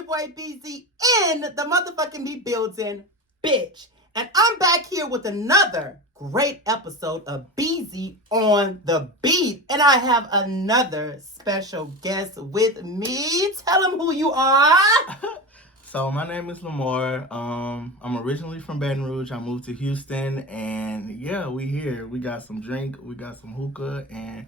your boy BZ in the motherfucking beat building, bitch. And I'm back here with another great episode of BZ on the Beat. And I have another special guest with me. Tell him who you are. So my name is Lamar. I'm originally from Baton Rouge. I moved to Houston, and yeah, we here. We got some drink, we got some hookah, and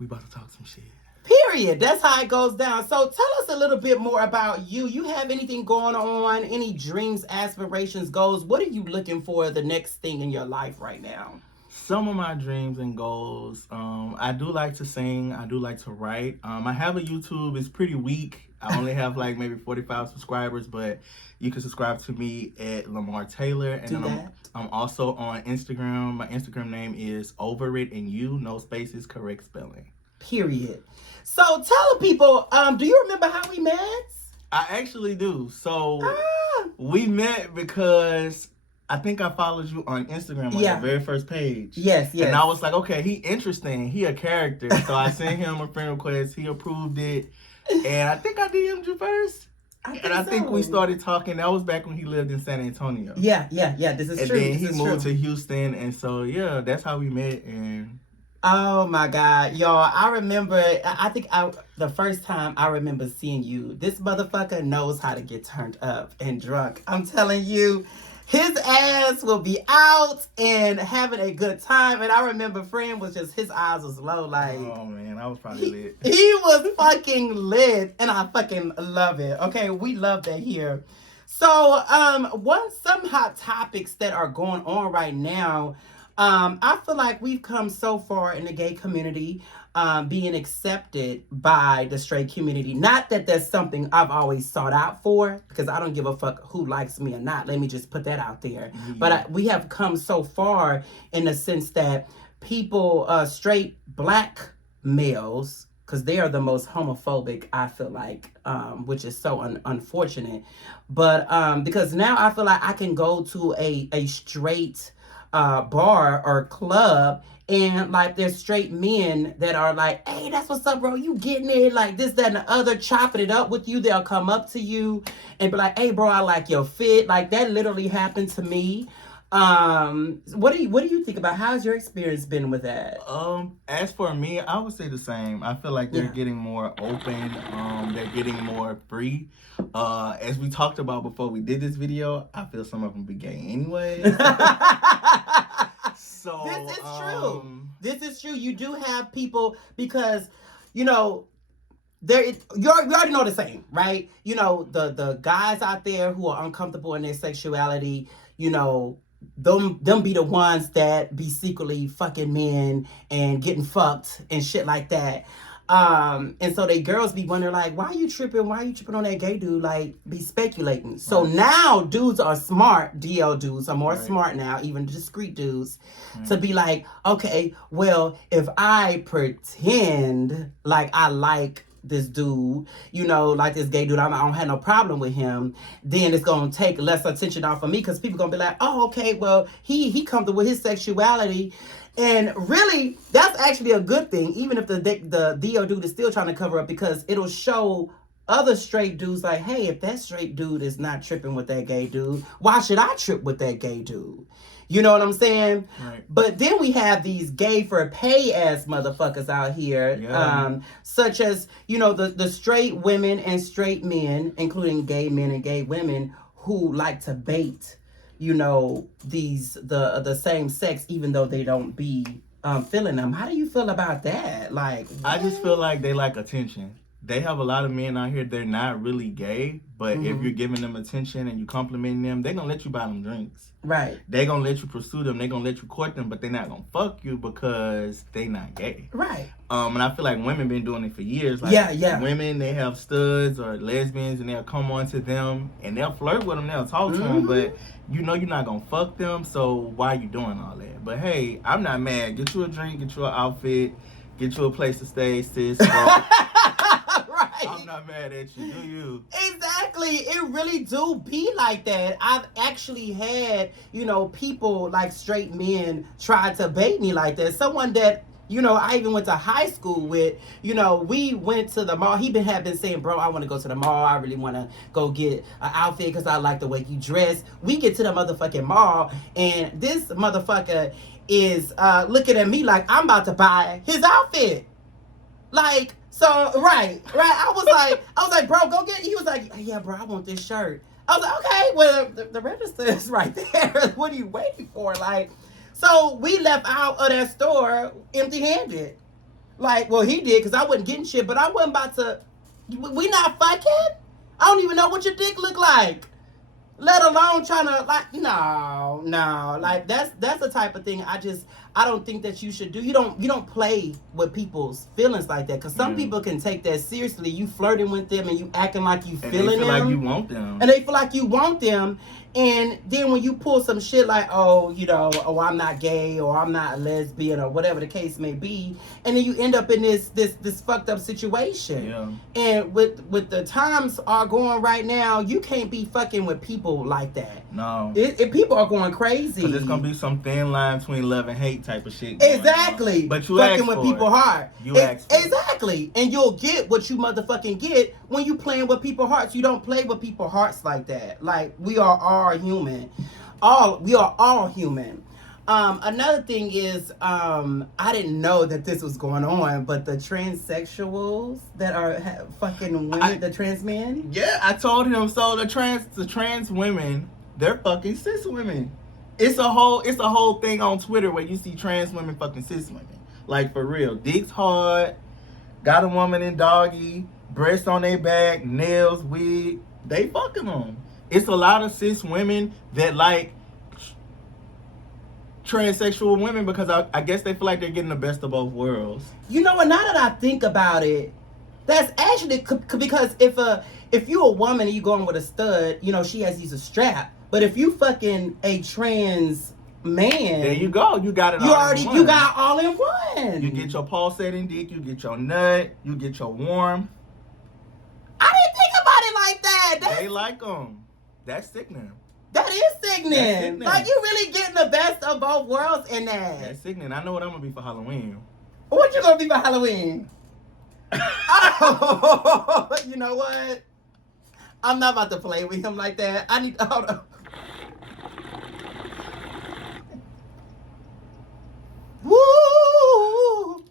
we about to talk some shit. Period. That's how it goes down. So tell us a little bit more about you. You have anything going on? Any dreams, aspirations, goals? What are you looking for the next thing in your life right now? Some of my dreams and goals. I do like to sing. I do like to write. I have a YouTube. It's pretty weak. I only have like maybe 45 subscribers, but you can subscribe to me at Lamar Taylor. And I'm also on Instagram. My Instagram name is Over It and You, no spaces, correct spelling. Period. So tell the people, do you remember how we met? I actually do. So we met because I think I followed you on Instagram on the very first page. Yes. And I was like, okay, he interesting. He a character. So I sent him a friend request. He approved it. And I think I DM'd you first. I think we started talking. That was back when he lived in San Antonio. Yeah. This is true. And then he moved to Houston. And so, yeah, that's how we met. And oh my God, y'all! I remember. The first time I remember seeing you, this motherfucker knows how to get turned up and drunk. I'm telling you, his ass will be out and having a good time. And I remember friend was just, his eyes was low, like, oh man, I was probably lit. He was fucking lit, and I fucking love it. Okay, we love that here. So, some hot topics that are going on right now. I feel like we've come so far in the gay community, being accepted by the straight community. Not that that's something I've always sought out for, because I don't give a fuck who likes me or not. Let me just put that out there. Mm-hmm. But we have come so far in the sense that people, straight black males, because they are the most homophobic, I feel like, which is so unfortunate. But because now I feel like I can go to a straight bar or club, and like there's straight men that are like, hey, that's what's up, bro, you getting it, like this, that, and the other, chopping it up with you. They'll come up to you and be like, hey, bro, I like your fit. Like that literally happened to me. What do you think about, how's your experience been with that? As for me, I would say the same. I feel like they're getting more open. They're getting more free. As we talked about before we did this video, I feel some of them be gay anyway. So this is true. This is true. You do have people, because you know, you already know the same, right? You know, the guys out there who are uncomfortable in their sexuality, you know, them be the ones that be secretly fucking men and getting fucked and shit like that. And so they girls be wondering, like, why you tripping on that gay dude? Like, be speculating. So now dudes are smart, DL dudes are more smart now, even discreet dudes, to be like, okay, well, if I pretend like I like this dude, you know, like this gay dude, I don't have no problem with him, then it's gonna take less attention off of me, because people gonna be like, oh, okay, well, he comfortable with his sexuality. And really, that's actually a good thing, even if the DO dude is still trying to cover up, because it'll show other straight dudes like, hey, if that straight dude is not tripping with that gay dude, why should I trip with that gay dude? You know what I'm saying? Right. But then we have these gay for pay ass motherfuckers out here, such as, you know, the straight women and straight men, including gay men and gay women, who like to bait, you know, the same sex, even though they don't be feeling them. How do you feel about that? Like, what? I just feel like they like attention. They have a lot of men out here, they're not really gay, but if you're giving them attention and you complimenting them, they're going to let you buy them drinks. Right. They're going to let you pursue them, they're going to let you court them, but they're not going to fuck you because they not gay. Right. And I feel like women been doing it for years. Like, women, they have studs or lesbians, and they'll come on to them, and they'll flirt with them, they'll talk to them, but you know you're not going to fuck them, so why are you doing all that? But hey, I'm not mad. Get you a drink, get you an outfit, get you a place to stay, sis, bro. I'm not mad at you, do you? Exactly. It really do be like that. I've actually had, you know, people like straight men try to bait me like that. Someone that You know, I even went to high school with, you know, we went to the mall. He had been saying, bro, I want to go to the mall. I really want to go get an outfit because I like the way you dress. We get to the motherfucking mall, and this motherfucker is looking at me like I'm about to buy his outfit. Like, so, right. I was like, bro, go get it. He was like, yeah, bro, I want this shirt. I was like, okay, well, the register is right there. What are you waiting for? Like, so we left out of that store empty-handed. Like, well, he did because I wasn't getting shit, but I wasn't about to. We not fucking? I don't even know what your dick look like. Let alone trying to, like, no. Like, that's the type of thing I don't think that you should do. You don't play with people's feelings like that, because some people can take that seriously. You flirting with them and you acting like you feeling them. And they feel like you want them. And they feel like you want them. And then when you pull some shit like, oh, you know, oh, I'm not gay or I'm not a lesbian or whatever the case may be, and then you end up in this fucked up situation. Yeah. And with the times are going right now, you can't be fucking with people like that. No. People are going crazy. Because there's going to be some thin line between love and hate type of shit. Exactly. On. But you fucking with people's heart. Exactly. And you'll get what you motherfucking get when you playing with people's hearts. You don't play with people's hearts like that. Like, we are all human. We are all human. Another thing is, I didn't know that this was going on, but the transsexuals that are fucking women, the trans men. Yeah, I told him. So the trans women, they're fucking cis women. It's a whole thing on Twitter where you see trans women fucking cis women. Like, for real. Dicks hard, got a woman in doggy, breasts on their back, nails, wig. They fucking them. It's a lot of cis women that like transsexual women because I guess they feel like they're getting the best of both worlds. You know what? Now that I think about it, that's actually because if you're a woman and you going with a stud, you know, she has to use a strap. But if you fucking a trans man, there you go. You got it. You got all in one. You get your pulsating dick. You get your nut. You get your warm. I didn't think about it like that. They like them. That's sickening. That is sickening. Like, you really getting the best of both worlds in that. That's sickening. I know what I'm gonna be for Halloween. What you gonna be for Halloween? Oh, you know what? I'm not about to play with him like that. I need. Hold on. Woo!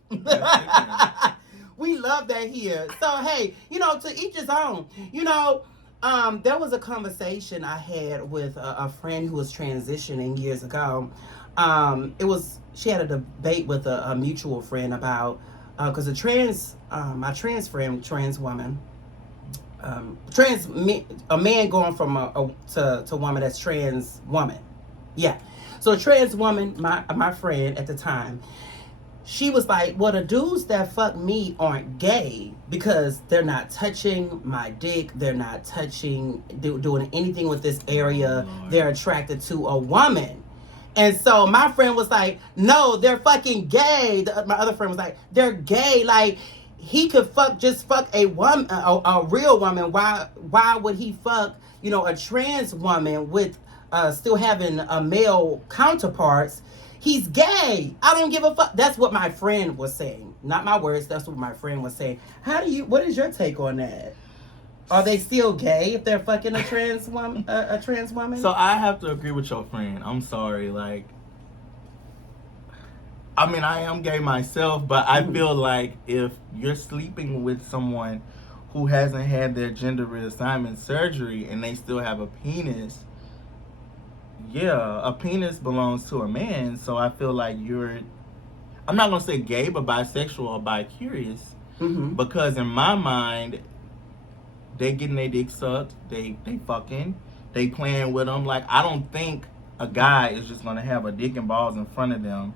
We love that here. So, hey, you know, to each his own. You know, there was a conversation I had with a friend who was transitioning years ago. She had a debate with a mutual friend about, because my trans friend, trans woman, a man going from to woman that's trans woman. Yeah. So a trans woman, my friend at the time, she was like, well, the dudes that fuck me aren't gay because they're not touching my dick. They're not doing anything with this area. Oh, they're attracted to a woman. And so my friend was like, no, they're fucking gay. My other friend was like, they're gay. Like, he could just fuck a woman, a real woman. Why would he fuck, you know, a trans woman with still having a male counterparts? He's gay. I don't give a fuck. That's what my friend was saying. Not my words. That's what my friend was saying. What is your take on that? Are they still gay if they're fucking a trans woman? A trans woman? So I have to agree with your friend. I'm sorry. Like, I mean, I am gay myself, but I feel like if you're sleeping with someone who hasn't had their gender reassignment surgery and they still have a penis, yeah, a penis belongs to a man. So I feel like I'm not going to say gay, but bisexual or bi-curious. Mm-hmm. Because in my mind, they getting their dick sucked, they fucking, they playing with them. Like, I don't think a guy is just going to have a dick and balls in front of them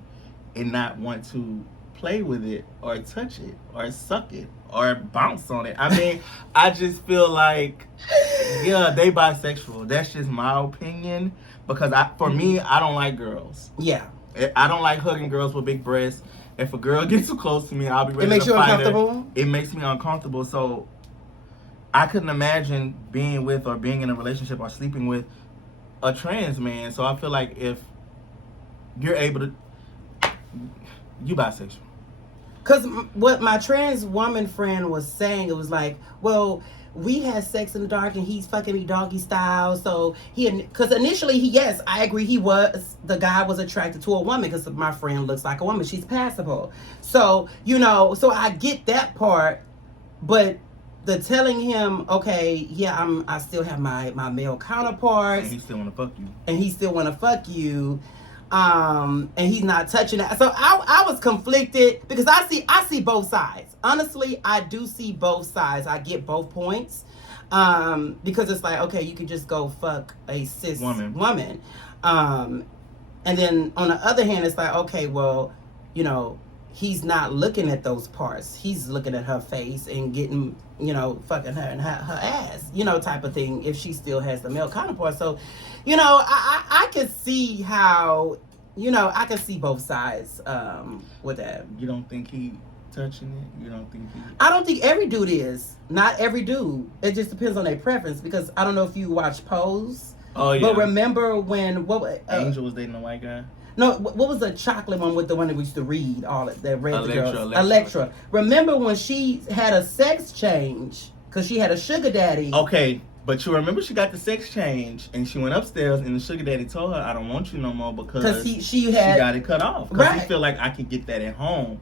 and not want to play with it or touch it or suck it or bounce on it. I mean, I just feel like, yeah, they bisexual. That's just my opinion. Because for me, I don't like girls. Yeah. I don't like hugging girls with big breasts. If a girl gets too close to me, I'll be ready to fight her. It makes you uncomfortable? It makes me uncomfortable. So I couldn't imagine being with or being in a relationship or sleeping with a trans man. So I feel like if you're able to, you bisexual. Because what my trans woman friend was saying, it was like, well, we had sex in the dark and he's fucking me doggy style. So because initially yes, I agree, the guy was attracted to a woman because my friend looks like a woman. She's passable. So, so I get that part, but the telling him, okay, yeah, I still have my male counterparts. And he still want to fuck you. And he's not touching that. So I was conflicted because I see both sides. Honestly, I do see both sides. I get both points. Because it's like, okay, you could just go fuck a cis woman. And then on the other hand, it's like, okay, well, he's not looking at those parts. He's looking at her face and getting, fucking her and her ass, type of thing, if she still has the male counterpart. So, I could see how, I could see both sides with that. You don't think he touching it? You don't think he... I don't think every dude is. Not every dude. It just depends on their preference, because I don't know if you watch Pose. Oh, yeah. But remember when... Angel was dating a white guy? No, what was the chocolate one with the one that we used to read all that read Electra, the girls? Electra. Remember when she had a sex change because she had a sugar daddy? Okay, but you remember she got the sex change and she went upstairs and the sugar daddy told her, "I don't want you no more," because she got it cut off. Because he feel like I could get that at home.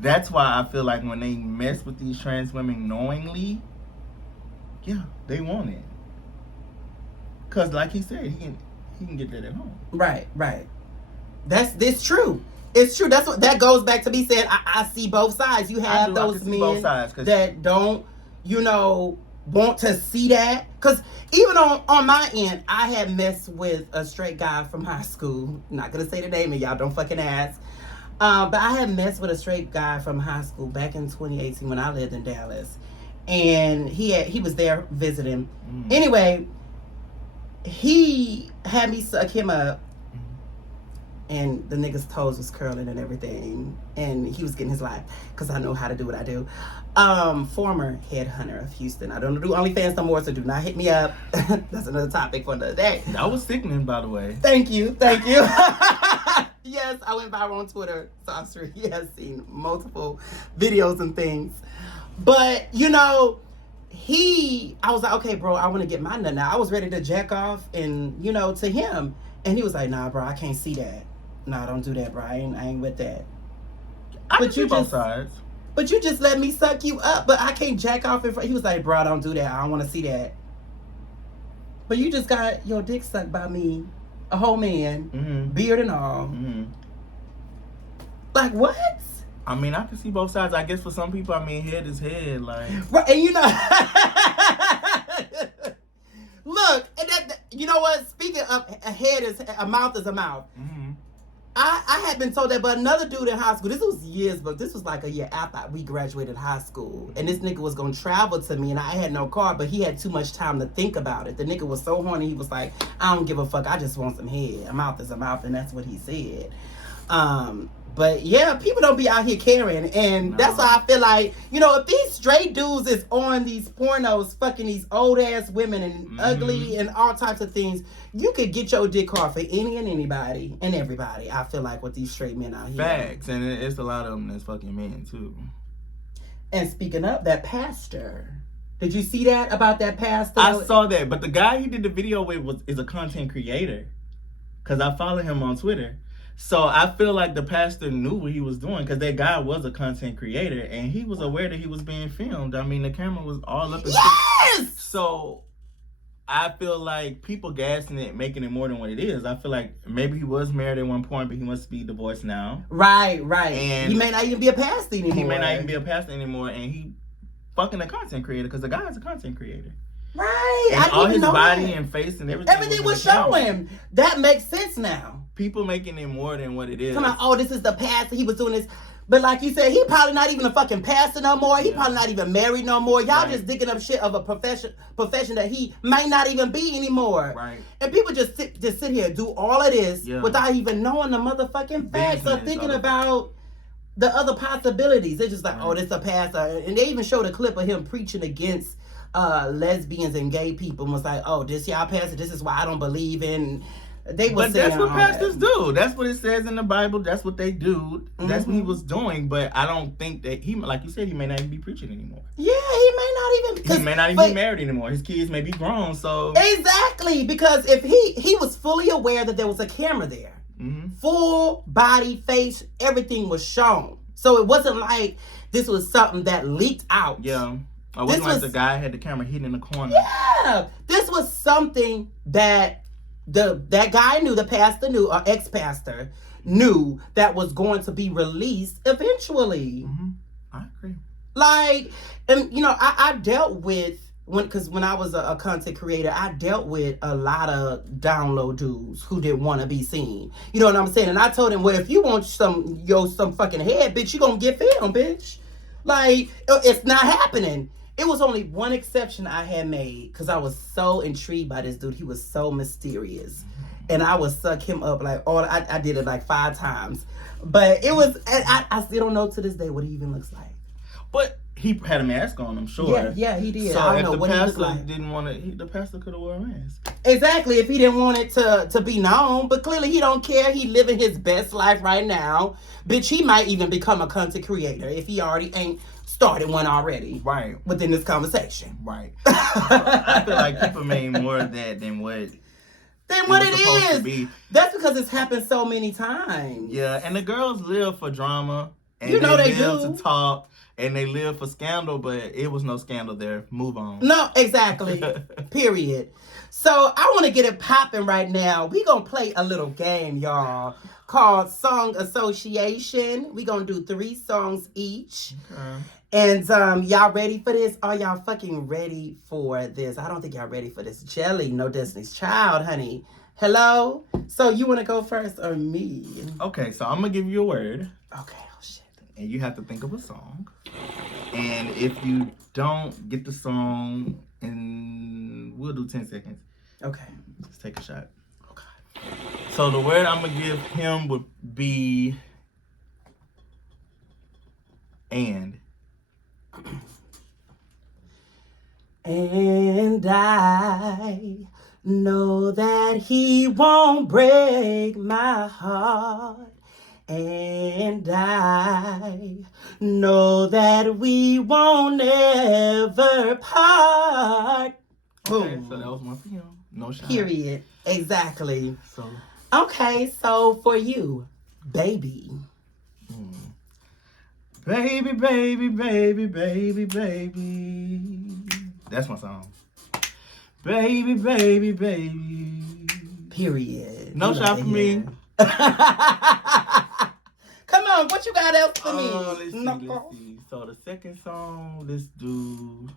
That's why I feel like when they mess with these trans women knowingly, yeah, they want it. Because like he said, he can get that at home. Right. That's true. It's true. That's what that goes back to me saying. I see both sides. You have those men that don't, want to see that. Because even on my end, I had messed with a straight guy from high school. Not gonna say the name, and y'all don't fucking ask. But I had messed with a straight guy from high school back in 2018 when I lived in Dallas, and he was there visiting. Anyway, he had me suck him up. And the nigga's toes was curling and everything. And he was getting his life. Because I know how to do what I do. Former headhunter of Houston. I don't do OnlyFans no more, so do not hit me up. That's another topic for another day. That was sickening, by the way. Thank you. Yes, I went viral on Twitter. So I'm sure he has seen multiple videos and things. But, I was like, okay, bro, I want to get my nut now. I was ready to jack off and, to him. And he was like, nah, bro, I can't see that. Nah, don't do that, bro. I ain't with that. I can see both sides. But you just let me suck you up, but I can't jack off in front. He was like, bro, don't do that. I don't want to see that. But you just got your dick sucked by me, a whole man, beard and all. Like, what? I mean, I can see both sides. I guess for some people, head is head. Like, right, and look, and that, you know what? Speaking of a head is a mouth is a mouth. I had been told that by another dude in high school. This was years, but this was like a year after we graduated high school. And this nigga was gonna travel to me, and I had no car, but he had too much time to think about it. The nigga was so horny, he was like, I don't give a fuck, I just want some head. A mouth is a mouth, and that's what he said. But yeah, people don't be out here caring. And that's why I feel like, if these straight dudes is on these pornos fucking these old ass women and ugly and all types of things, you could get your dick hard for any and anybody and everybody. I feel like with these straight men out here. Facts. And it's a lot of them that's fucking men too. And speaking of that pastor, did you see that about that pastor? I saw that, but the guy he did the video with is a content creator. Because I follow him on Twitter. So I feel like the pastor knew what he was doing, because that guy was a content creator and he was aware that he was being filmed. I mean, the camera was all up. Yes! So I feel like people gassing it, making it more than what it is. I feel like maybe he was married at one point, but he must be divorced now. Right. And he may not even be a pastor anymore. And he fucking a content creator, because the guy is a content creator. Right. And all his body and face and everything. Everything was showing. That makes sense now. People making it more than what it is. Come on, oh, this is the pastor. He was doing this. But like you said, he probably not even a fucking pastor no more. He probably not even married no more. Y'all just digging up shit of a profession that he might not even be anymore. Right. And people just sit here and do all of this without even knowing the motherfucking facts or thinking about the other possibilities. They're just like, oh, this is a pastor. And they even showed a clip of him preaching against lesbians and gay people and was like, oh, this y'all pastor, this is why I don't believe in But that's what pastors do. That's what it says in the Bible. That's what they do. That's what he was doing. But I don't think that he, like you said, he may not even be preaching anymore. Yeah, he may not even be married anymore. His kids may be grown. So exactly, because if he was fully aware that there was a camera there, full body, face, everything was shown. So it wasn't like this was something that leaked out. Yeah. It wasn't like the guy had the camera hidden in the corner. Yeah. This was something that that guy knew, the pastor knew, or ex-pastor knew, that was going to be released eventually. I agree. Like, and you know, I dealt with, when I was a content creator, I dealt with a lot of download dudes who didn't want to be seen. You know what I'm saying? And I told him, well, if you want some fucking head, bitch, you gonna get filmed, bitch. Like, it's not happening. It was only one exception I had made, because I was so intrigued by this dude. He was so mysterious. And I would suck him up like, I did it like 5 times. But it was, I still don't know to this day what he even looks like. But he had a mask on, I'm sure. Yeah, he did. So I don't if know the what pastor he looked like. didn't want to, the pastor could have worn a mask. Exactly, if he didn't want it to be known. But clearly he don't care. He living his best life right now. Bitch, he might even become a content creator if he already ain't started one already. Right. Within this conversation. Right. So I feel like people mean more of that than what it is. That's because it's happened so many times. Yeah, and the girls live for drama. And you know they live do. to talk. And they live for scandal, but it was no scandal there. Move on. No, exactly. Period. So I want to get it popping right now. We going to play a little game, y'all, called Song Association. We going to do 3 songs each. Okay. And y'all ready for this? Are y'all fucking ready for this? I don't think y'all ready for this. Jelly, no Destiny's Child, honey. Hello? So you want to go first or me? Okay, so I'm going to give you a word. Okay, oh shit. And you have to think of a song. And if you don't get the song, we'll do 10 seconds. Okay. Let's take a shot. Okay. So the word I'm going to give him would be and. And I know that he won't break my heart. And I know that we won't ever part. Okay, so that was one for him. No shot. Period. Exactly. So. Okay, so for you, baby. Baby, baby, baby, baby, baby. That's my song. Baby, baby, baby. Period. No shot for me. Come on, what you got else for me? Let's see. So the second song, let's do.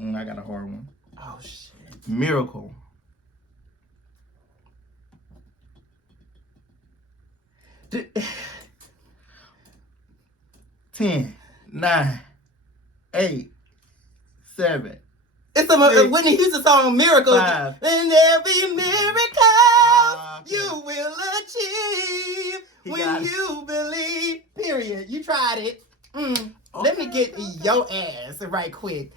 I got a hard one. Oh shit. Miracle. Ten, 9, 8, 7. It's a Whitney Houston song, Miracle. 5. And every miracle you will achieve when you believe. Period. You tried it. Okay, let me get your ass right quick.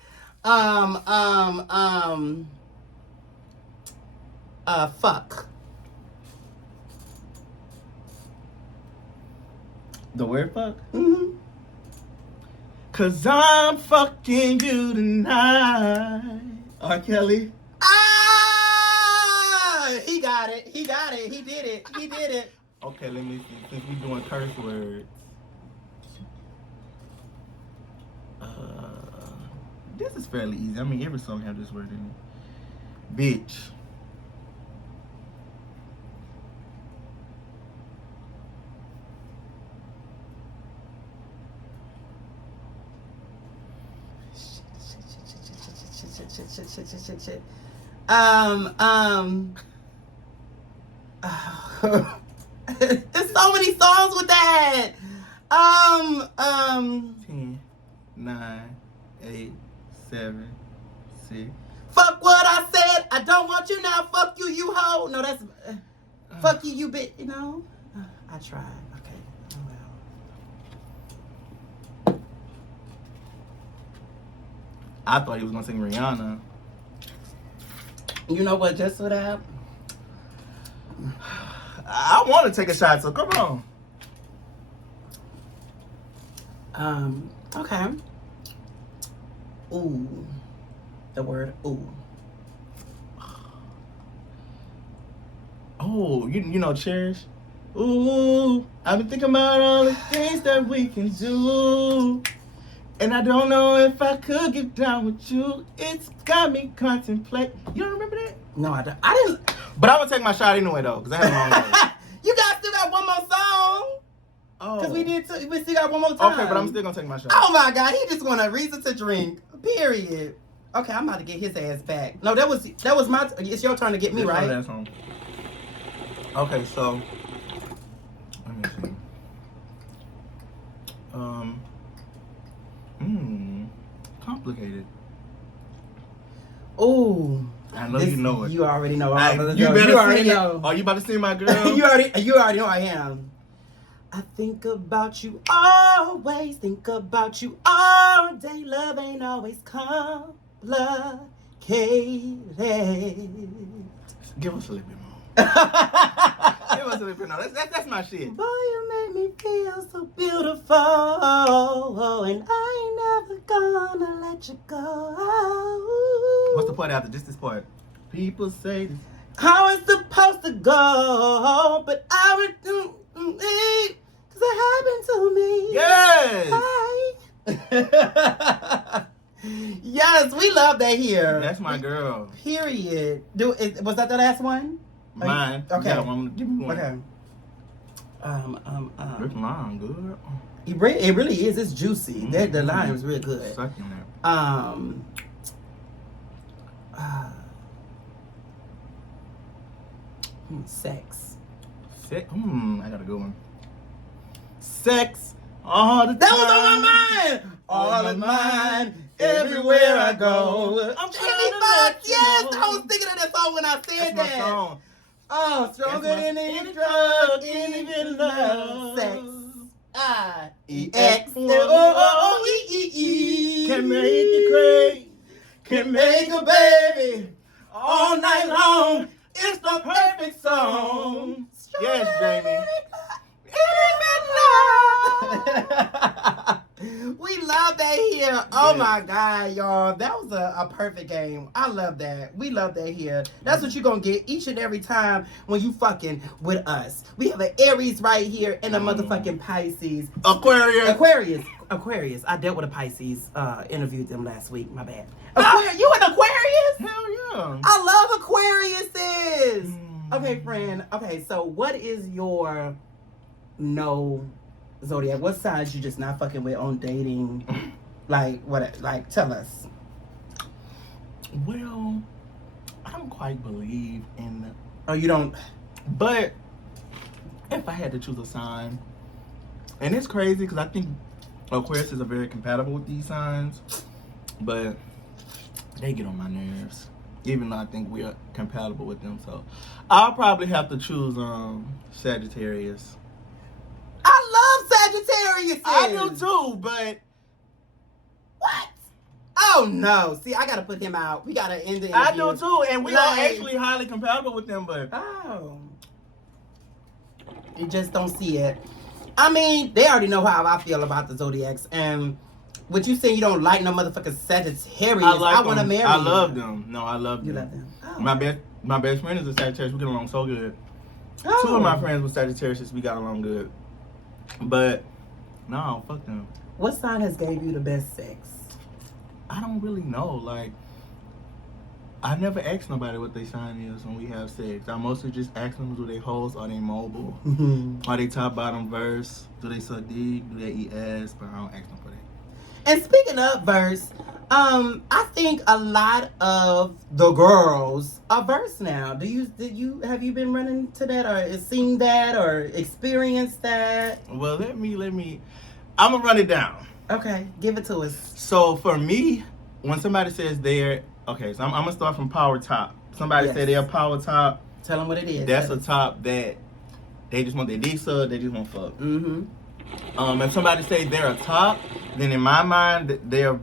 Fuck. The word fuck? Mm-hmm. 'Cause I'm fucking you tonight. R. Kelly. Ah! He got it. He got it. He did it. He did it. Okay, let me see. Since we're doing curse words. This is fairly easy. I mean, every song has this word in it. Bitch. Shit. There's so many songs with that. 10, 9, 8, 7, 6. Fuck what I said. I don't want you now. Fuck you, you hoe. No, that's fuck you, you bitch. You know. I tried. Okay. Oh well. I thought he was gonna sing Rihanna. You know what? Just what happened. I want to take a shot, so come on. Okay. Ooh. The word ooh. Oh, you know, cherish. Ooh, I've been thinking about all the things that we can do. And I don't know if I could get down with you. It's got me contemplate. You don't remember that? No, I don't. I didn't. But I'm going to take my shot anyway, though, because I had a long day. You guys still got one more song. Oh. Because we still got one more time. Okay, but I'm still going to take my shot. Oh, my God. He just want a reason to drink. Period. Okay, I'm about to get his ass back. No, that was my... It's your turn to get me, right? Last song. Okay, so... Let me see. Complicated. Ooh. I know you know it. You already know. You already know. Are you about to see my girl? you already know I am. I think about you always, think about you all day. Love ain't always complicated. Give us a little bit more. Give us a little bit more. That's my shit. Boy, you make me feel so beautiful, and I ain't never gonna let you go. What's the part after this part? People say this. How it's supposed to go, but I would do it because it happened to me. Yes. Yes, we love that here. That's my girl. Period. Was that the last one? Mine. Okay. Yeah, give me one. Okay. It's mine, good. It really is. It's juicy. The lime is real good. Sucking that. Sex. I got a good one. Sex. All the time. That was on my mind. All of mine. Everywhere I go. I'm Jamie Foxx. Yes, I was thinking of that song when I said That's that. my song. Oh, stronger than any drug, even love. Sex. I-E-X. O-O-O-E-E-E. Can make you crazy. Can make a baby All night long. It's the perfect song. Yes, Jamie. We love that here. Oh my God, y'all. That was a perfect game. I love that. We love that here. That's what you're going to get each and every time when you fucking with us. We have an Aries right here and a motherfucking Pisces. Aquarius. I dealt with a Pisces. Interviewed them last week. My bad. You an Aquarius? Hell yeah. I love Aquariuses. Okay, friend. Okay, so what is your no zodiac? What signs you just not fucking with on dating? Like what? Like tell us. Well, I don't quite believe in. Oh, you don't. But if I had to choose a sign, and it's crazy because I think Aquarius are very compatible with these signs, but they get on my nerves. Even though I think we are compatible with them, so I'll probably have to choose Sagittarius. I love Sagittarius. I do too, but what? Oh no! See, I gotta put him out. We gotta end the interview. I do too, and we are actually highly compatible with them, but you just don't see it. I mean, they already know how I feel about the zodiacs, and what you saying you don't like no motherfucking Sagittarius? I want to marry. I love them. No, I love them. You love them. Oh. My best friend is a Sagittarius. We get along so good. Oh. 2 of my friends were Sagittarius. We got along good. But no, fuck them. What sign has gave you the best sex? I don't really know. Like, I never ask nobody what their sign is when we have sex. I mostly just ask them, do they hoes? Are they mobile? Are they top, bottom, verse? Do they suck dick? Do they eat ass? But I don't ask them for that. And speaking of verse, I think a lot of the girls are verse now. Have you been running to that or seen that or experienced that? Well, let me. I'm gonna run it down. Okay, give it to us. So for me, when somebody says they're okay, so I'm gonna start from power top. Somebody say they're power top. Tell them what it is. That's a top that they just want their dick sucked. They just want fuck. Mm-hmm. If somebody say they're a top, then in my mind they're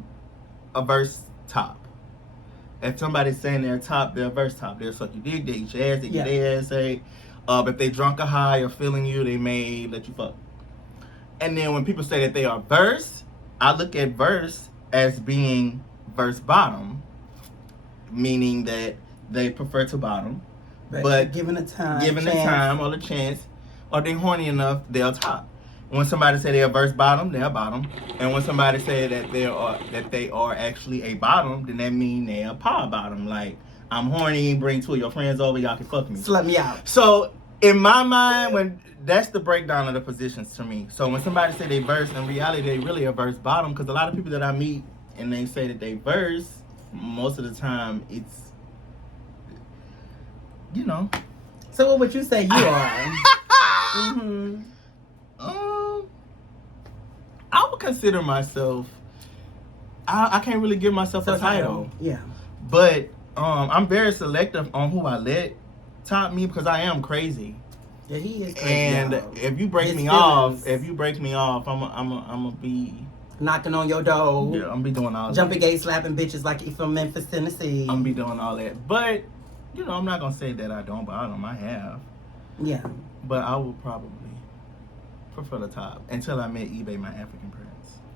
a verse top. If somebody's saying they're a top, they're a verse top. They'll suck your dick, they eat your ass, they get their ass ate. If they drunk or high or feeling you, they may let you fuck. And then when people say that they are verse, I look at verse as being verse bottom, meaning that they prefer to bottom, but given the time or the chance, or they horny enough, they'll top. When somebody say they're verse bottom, they're bottom, and when somebody say that they are actually a bottom, then that mean they're a power bottom. Like, I'm horny, bring two of your friends over, y'all can fuck me. Slut me out. So in my mind, when that's the breakdown of the positions to me. So when somebody say they verse, in reality they really a verse bottom, because a lot of people that I meet and they say that they verse, most of the time it's, you know. So what would you say you are? Mm-hmm. I would consider myself, I can't really give myself a title. Yeah. But I'm very selective on who I let top me, because I am crazy. Yeah, he is crazy. And if you break me off, I'm gonna be knocking on your door. Yeah, I'm gonna be doing all jumping that. gay slapping bitches like you from Memphis, Tennessee. I'm gonna be doing all that. But, you know, I'm not gonna say that I don't bottom. I have. Yeah. But I would probably prefer the top until I met eBay, my African prince.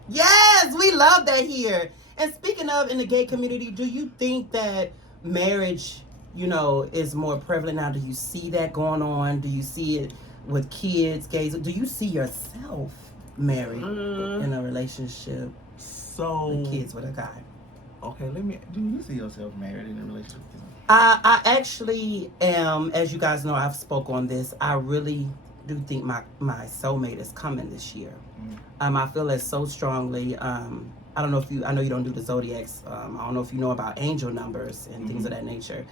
Yes, we love that here. And speaking of, in the gay community, do you think that marriage, you know, is more prevalent now? Do you see that going on? Do you see it with kids, gays? Do you see yourself married in a relationship? With kids with a guy? Okay, do you see yourself married in a relationship? I actually am. As you guys know, I've spoke on this. I really do think my soulmate is coming this year. I feel it so strongly. I don't know I know you don't do the zodiacs. I don't know if you know about angel numbers and things of that nature.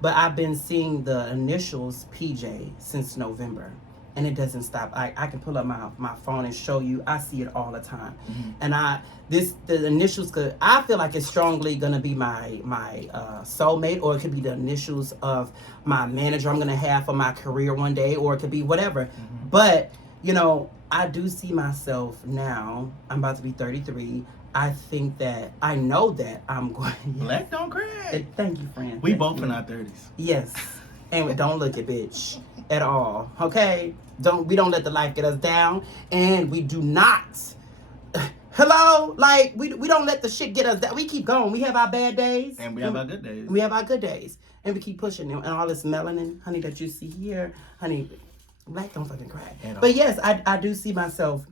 But I've been seeing the initials PJ since November. And it doesn't stop. I can pull up my phone and show you. I see it all the time. And the initials I feel like it's strongly gonna be my soulmate, or it could be the initials of my manager I'm gonna have for my career one day, or it could be whatever. But, you know, I do see myself now. I'm about to be 33. I think that I know that I'm going. Black don't crack. Thank you, friend. We both in our 30s. Yes. And don't look at bitch at all. Okay? We don't let the life get us down, and we do not. Hello? Like, we don't let the shit get us down. We keep going. We have our bad days. And we have our good days. We have our good days. And we keep pushing them. And all this melanin, honey, that you see here, honey, black don't fucking crack. But yes, I do see myself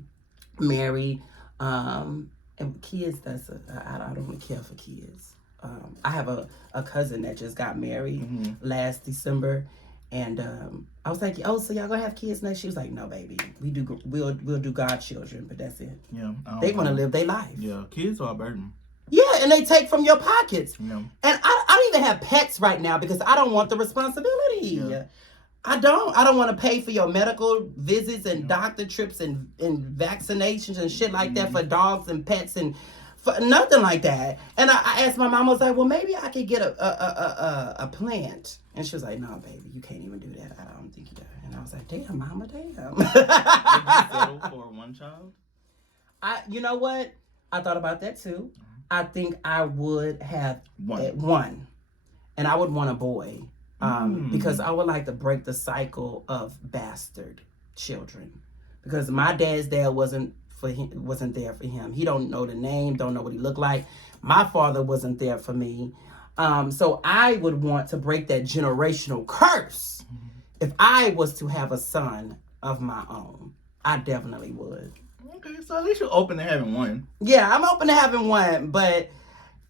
married. And kids, I don't really care for kids. I have a cousin that just got married last December. And I was like, oh, so y'all gonna have kids next? She was like, no, baby. We'll do godchildren, but that's it. Yeah. They want to live their life. Yeah, kids are a burden. Yeah, and they take from your pockets. Yeah. And I don't even have pets right now because I don't want the responsibility. Yeah. I don't want to pay for your medical visits and doctor trips and vaccinations and shit like that for dogs and pets and for nothing like that. And I asked my mom, I was like, well, maybe I could get a plant. And she was like, no, baby, you can't even do that. I don't think you do. And I was like, damn, mama, damn. Did you settle for one child? You know what? I thought about that too. I think I would have one. And I would want a boy. Because I would like to break the cycle of bastard children. Because my dad's dad wasn't there for him. He don't know the name, don't know what he looked like. My father wasn't there for me. So I would want to break that generational curse. If I was to have a son of my own, I definitely would. Okay, so at least you're open to having one. Yeah, I'm open to having one, but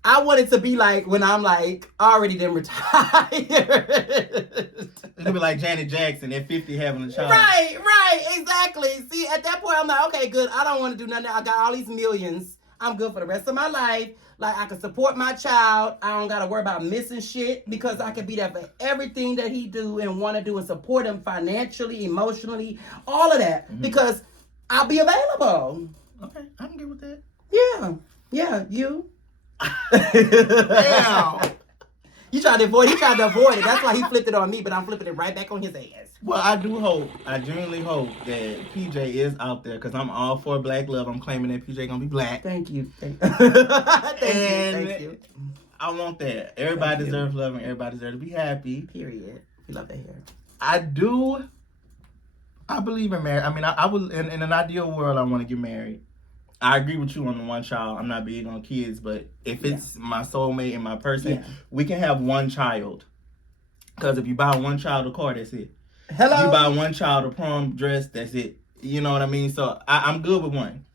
I want it to be like when I'm like already then retired. It'll be like Janet Jackson at 50 having a child. Right, exactly. See, at that point I'm like, okay, good. I don't want to do nothing. I got all these millions. I'm good for the rest of my life. Like, I can support my child. I don't got to worry about missing shit because I can be there for everything that he do and want to do and support him financially, emotionally, all of that because I'll be available. Okay, I can get with that. Yeah, you. Damn. He tried to avoid it. That's why he flipped it on me, but I'm flipping it right back on his ass. Well, I genuinely hope that PJ is out there because I'm all for black love. I'm claiming that PJ gonna be black. Thank you. Thank you. I want that. Everybody deserves love and everybody deserves to be happy. Period. We love that here. I do I believe in marriage. I mean, I would in an ideal world, I want to get married. I agree with you on the one child. I'm not big on kids, but if it's my soulmate and my person, we can have one child. Because if you buy one child a car, that's it. Hello. You buy one child a prom dress, that's it. You know what I mean? So I'm good with one.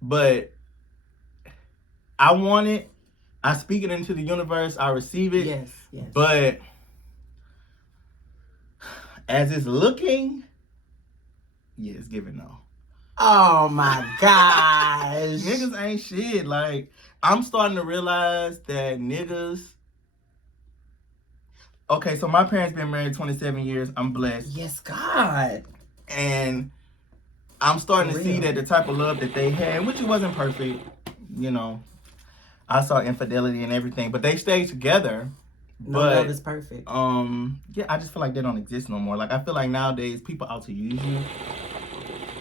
But I want it. I speak it into the universe. I receive it. Yes. But as it's looking, yeah, it's giving no. Oh my gosh. Niggas ain't shit. Like, I'm starting to realize that niggas. Okay, so my parents been married 27 years. I'm blessed. Yes, God. And I'm starting to see that the type of love that they had, which it wasn't perfect, you know. I saw infidelity and everything, but they stayed together. No love is perfect. Yeah, I just feel like they don't exist no more. Like, I feel like nowadays people out to use you.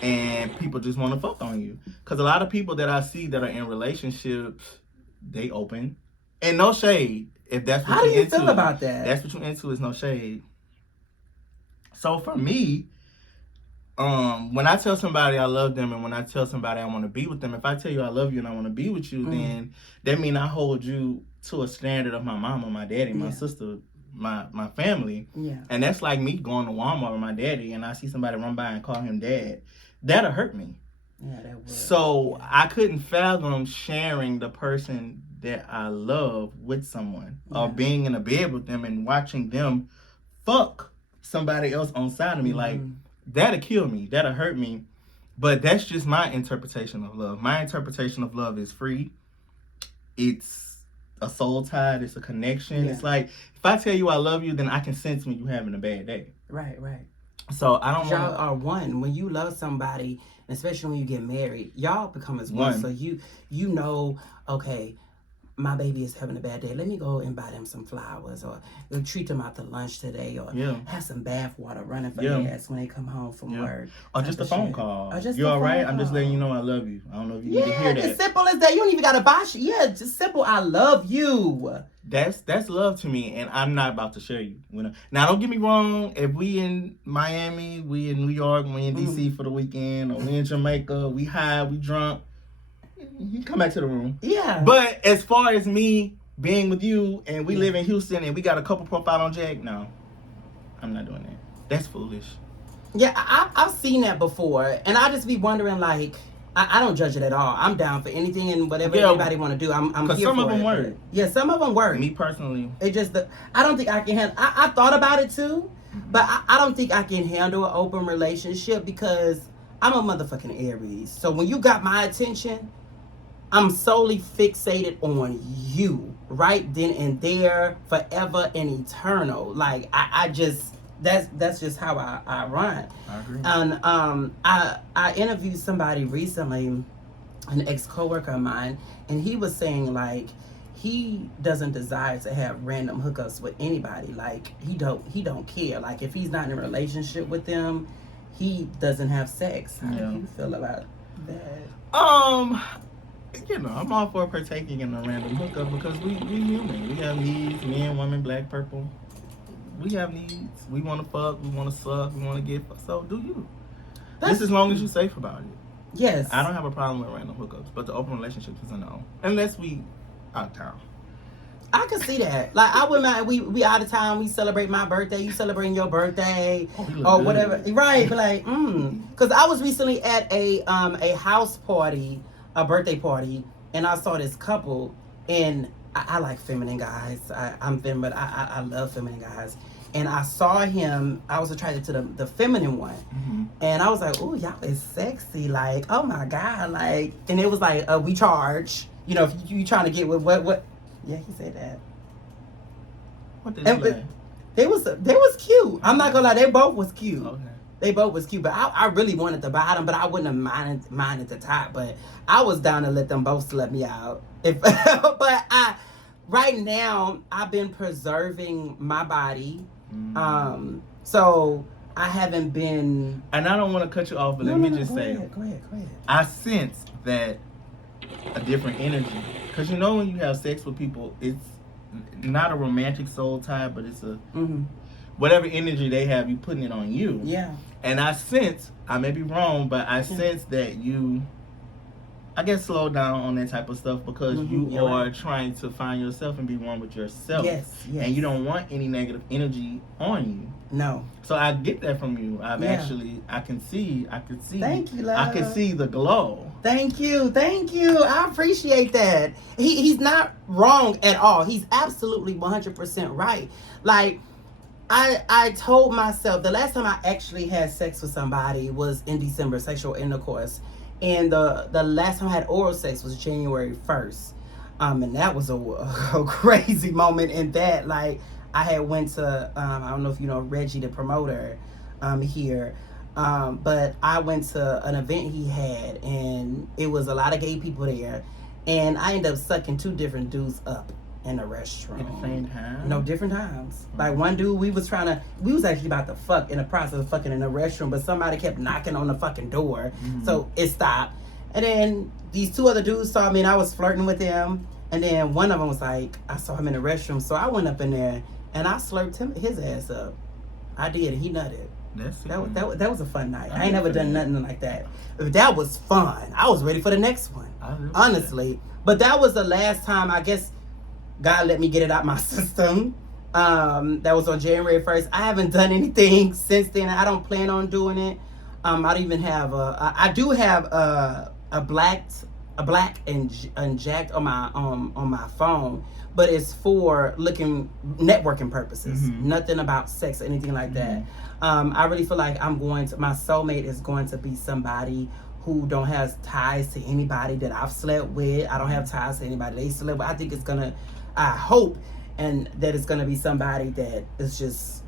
And people just want to fuck on you. Because a lot of people that I see that are in relationships, they open. And no shade. If that's what How do you into, feel about that? That's what you're into is no shade. So for me, when I tell somebody I love them and when I tell somebody I want to be with them, if I tell you I love you and I want to be with you, then that means I hold you to a standard of my mama, my daddy, my sister, my family. Yeah. And that's like me going to Walmart with my daddy and I see somebody run by and call him dad. That'll hurt me. Yeah, that would. So I couldn't fathom sharing the person that I love with someone or being in a bed with them and watching them fuck somebody else on side of me. Like, that'll kill me. That'll hurt me. But that's just my interpretation of love. My interpretation of love is free. It's a soul tie. It's a connection. It's like, if I tell you I love you, then I can sense when you're having a bad day. Right. So I don't want. Y'all are one. When you love somebody, and especially when you get married, y'all become as one. So you know, okay, my baby is having a bad day. Let me go and buy them some flowers, or treat them out to lunch today, or have some bath water running for their ass when they come home from work. Or just a phone call. Or just you all right? I'm just letting you know I love you. I don't know if you need to hear that. As simple as that. You don't even gotta buy shit. Yeah, just simple. I love you. That's love to me, and I'm not about to share you. Now, don't get me wrong. If we in Miami, we in New York, we in DC for the weekend, or we in Jamaica, we high, we drunk, you come back to the room. Yeah. But as far as me being with you, and we live in Houston, and we got a couple profile on Jack, no, I'm not doing that. That's foolish. Yeah, I've seen that before, and I just be wondering, like, I don't judge it at all. I'm down for anything and whatever anybody want to do. I'm here for it. Because some of them work. Yeah, some of them work. Me personally. It just, I don't think I can handle, I thought about it too, but I don't think I can handle an open relationship because I'm a motherfucking Aries. So when you got my attention, I'm solely fixated on you, right then and there, forever and eternal. Like, I just... That's just how I run. I agree. And I interviewed somebody recently, an ex-coworker of mine, and he was saying, like, he doesn't desire to have random hookups with anybody. Like, he don't care. Like, if he's not in a relationship with them, he doesn't have sex. How do you feel about that? You know, I'm all for partaking in a random hookup because we human. We have needs, men, women, black, purple. We have needs. We want to fuck. We want to suck. We want to get fucked. So do you. Just as long as you're safe about it. Yes. I don't have a problem with random hookups, but the open relationships is a no. Unless we out of town. I can see that. Like, I wouldn't mind. We out of town. We celebrate my birthday. You celebrating your birthday, or whatever. Right? But like, because I was recently at a house party, a birthday party, and I saw this couple, and I like feminine guys. I'm feminine, but I love feminine guys. And I saw him, I was attracted to the feminine one. Mm-hmm. And I was like, oh, y'all is sexy. Like, oh my God. Like, and it was like, we charge. You know, if you trying to get with what? Yeah, he said that. What did he say? They was cute. I'm not gonna lie, they both was cute. Okay. They both was cute, but I really wanted the bottom, but I wouldn't have minded the top. But I was down to let them both slut me out. But right now, I've been preserving my body. So I haven't been... And I don't want to cut you off, but let me just say... Go ahead. I sense that a different energy. Because you know when you have sex with people, it's not a romantic soul tie, but it's a... Mm-hmm. whatever energy they have, you putting it on you. Yeah. And I sense, I may be wrong, but I sense that you, I guess, slow down on that type of stuff because you are trying to find yourself and be one with yourself. Yes. And you don't want any negative energy on you. No. So I get that from you. I can see. Thank you, love. I can see the glow. Thank you. I appreciate that. He's not wrong at all. He's absolutely 100% right. Like, I told myself the last time I actually had sex with somebody was in December, sexual intercourse. And the last time I had oral sex was January 1st. And that was a crazy moment in that. Like, I had went to, I don't know if you know Reggie, the promoter here. But I went to an event he had, and it was a lot of gay people there. And I ended up sucking 2 different dudes up in a restroom. At the same time? No, different times. Like, one dude, we was actually about to fuck in the process of fucking in a restroom, but somebody kept knocking on the fucking door. So it stopped. And then these 2 other dudes saw me, and I was flirting with them. And then one of them was like, I saw him in the restroom, so I went up in there, and I slurped his ass up. I did, and he nutted. That was a fun night. I ain't never done nothing like that. That was fun. I was ready for the next one, honestly. But that was the last time, I guess, God let me get it out my system. That was on January 1st. I haven't done anything since then. I don't plan on doing it. I don't even have I do have a black and jacked on my phone, but it's for networking purposes. Nothing about sex or anything like that. I really feel like my soulmate is going to be somebody who don't have ties to anybody that I've slept with. I don't have ties to anybody they slept with. I think I hope, and that it's gonna be somebody that is just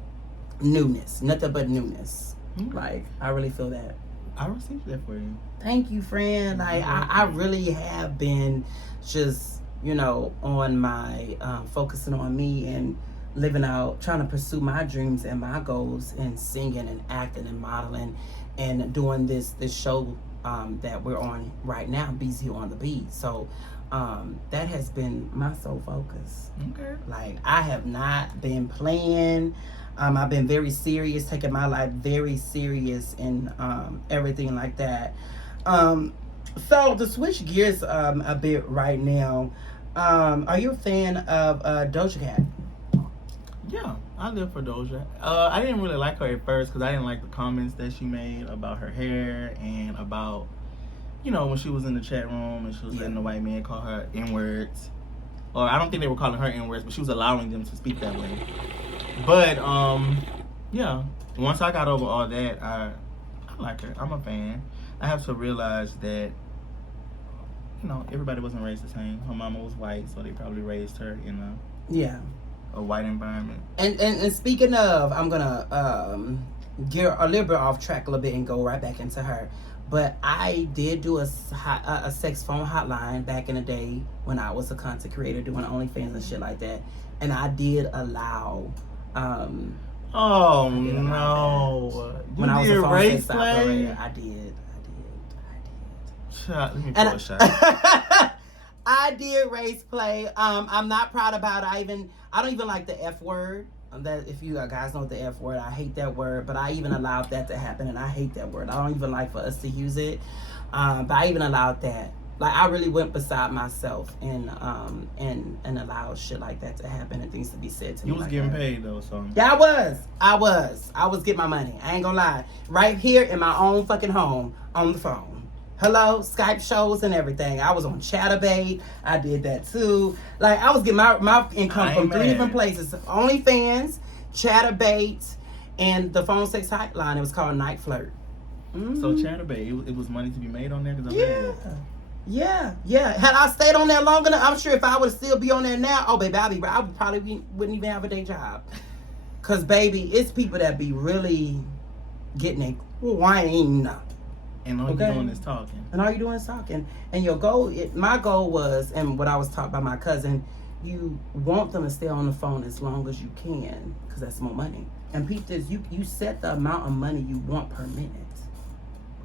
newness, nothing but newness. Like, I really feel that. I received that for you. Thank you, friend. Like, I really have been just, on my focusing on me and living out, trying to pursue my dreams and my goals, and singing and acting and modeling and doing this show that we're on right now, beezyonthebeat. Beat. So that has been my sole focus. Okay. Like, I have not been playing. I've been very serious, taking my life very serious, and everything like that. So to switch gears a bit right now, are you a fan of Doja Cat? Yeah, I live for Doja. I didn't really like her at first because I didn't like the comments that she made about her hair and about, when she was in the chat room and she was letting the white man call her N-words. Or I don't think they were calling her N-words, but she was allowing them to speak that way. But, yeah, once I got over all that, I like her. I'm a fan. I have to realize that, everybody wasn't raised the same. Her mama was white, so they probably raised her in a white environment. And speaking of, I'm gonna get a little bit off track a little bit and go right back into her. But I did do a sex phone hotline back in the day when I was a content creator doing OnlyFans and shit like that. And I did allow. Oh no! When I was a phone sex operator, I did. Shot. Let me pull a shot. I did race play. I'm not proud about it. I don't even like the F word. That, if you guys know the F word, I hate that word. But I even allowed that to happen, and I hate that word. I don't even like for us to use it. But I even allowed that. Like, I really went beside myself and allowed shit like that to happen and things to be said to me. You was getting paid though, so. Yeah, I was getting my money. I ain't gonna lie. Right here in my own fucking home on the phone. Hello, Skype shows and everything. I was on Chatterbait. I did that too. Like, I was getting my income from 3 different places: OnlyFans, Chatterbait, and the phone sex hotline. It was called Night Flirt. So Chatterbait, it was money to be made on there. Yeah. Had I stayed on there long enough, I'm sure if I would still be on there now, oh baby, I would probably wouldn't even have a day job. Cause baby, it's people that be really getting a wine. And all you're doing is talking. And all you're doing is talking. And your goal, my goal was, and what I was taught by my cousin, you want them to stay on the phone as long as you can, because that's more money. And peep this, you set the amount of money you want per minute.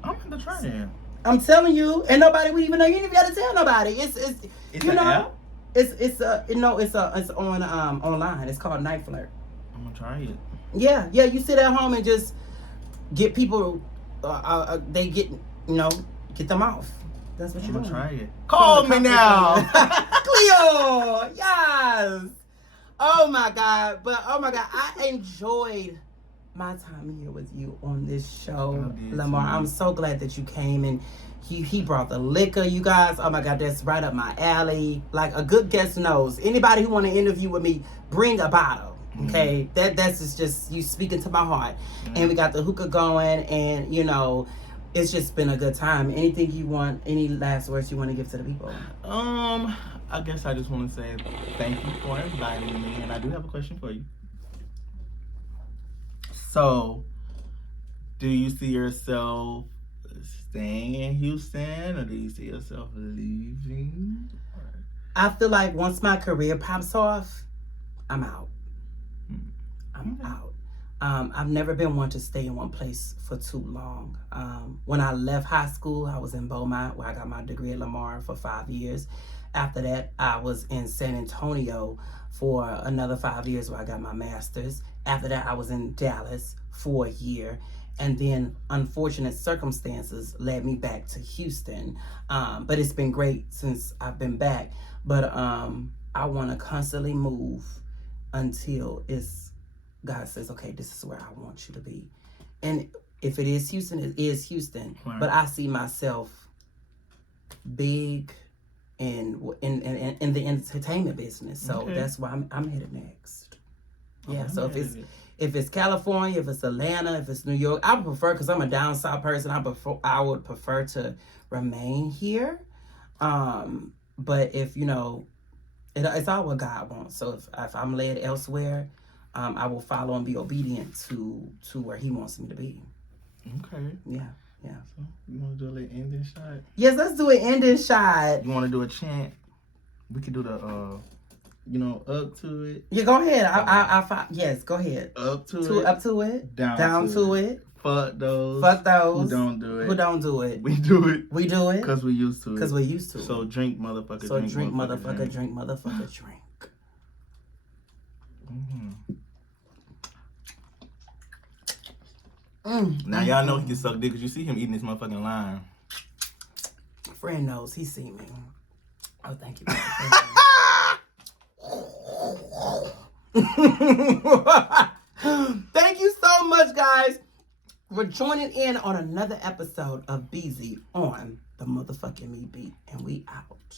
I'm in the train. I'm telling you, and nobody would even know. You ain't even gotta tell nobody. It's you know, app? It's on online. It's called Night Flirt. I'm gonna try it. Yeah, you sit at home and just get people, they get, get them off. That's what you're doing. Try it. Call me now. Cleo, yes. Oh my God, I enjoyed my time here with you on this show, Lamar. I'm so glad that you came and he brought the liquor, you guys. Oh my God, that's right up my alley. Like a good guest knows. Anybody who want to interview with me, bring a bottle. Okay, that's just you speaking to my heart. And we got the hookah going, and it's just been a good time. Anything you want? Any last words you want to give to the people? I guess I just want to say thank you for inviting me, and I do have a question for you. So, do you see yourself staying in Houston, or do you see yourself leaving? I feel like once my career pops off, I'm out. I'm out. I've never been one to stay in one place for too long. When I left high school, I was in Beaumont, where I got my degree at Lamar for 5 years. After that, I was in San Antonio for another 5 years, where I got my master's. After that, I was in Dallas for a year. And then unfortunate circumstances led me back to Houston. But it's been great since I've been back. But I want to constantly move until God says, okay, this is where I want you to be. And if it is Houston, it is Houston. Right. But I see myself big in the entertainment business. So that's why I'm headed next. Yeah, so if it's California, if it's Atlanta, if it's New York, I prefer, because I'm a down south person, I would prefer to remain here. But if, it's all what God wants. So if I'm led elsewhere, I will follow and be obedient to where He wants me to be. Okay. Yeah. So you want to do a little ending shot? Yes, let's do an ending shot. You want to do a chant? We could do the, up to it. Yeah, go ahead. Yes, go ahead. Up to it. Up to it. Down to it. Fuck those. Who don't do it. Who don't do it. We do it. We do it. Because we used to it. So drink, motherfucker. So drink, motherfucker. Drink, motherfucker. Drink. Now y'all know he can suck dick because you see him eating this motherfucking lime. Friend knows he see me. Oh, thank you. Thank you so much, guys, for joining in on another episode of Beezy on the motherfucking Me Beat, and we out.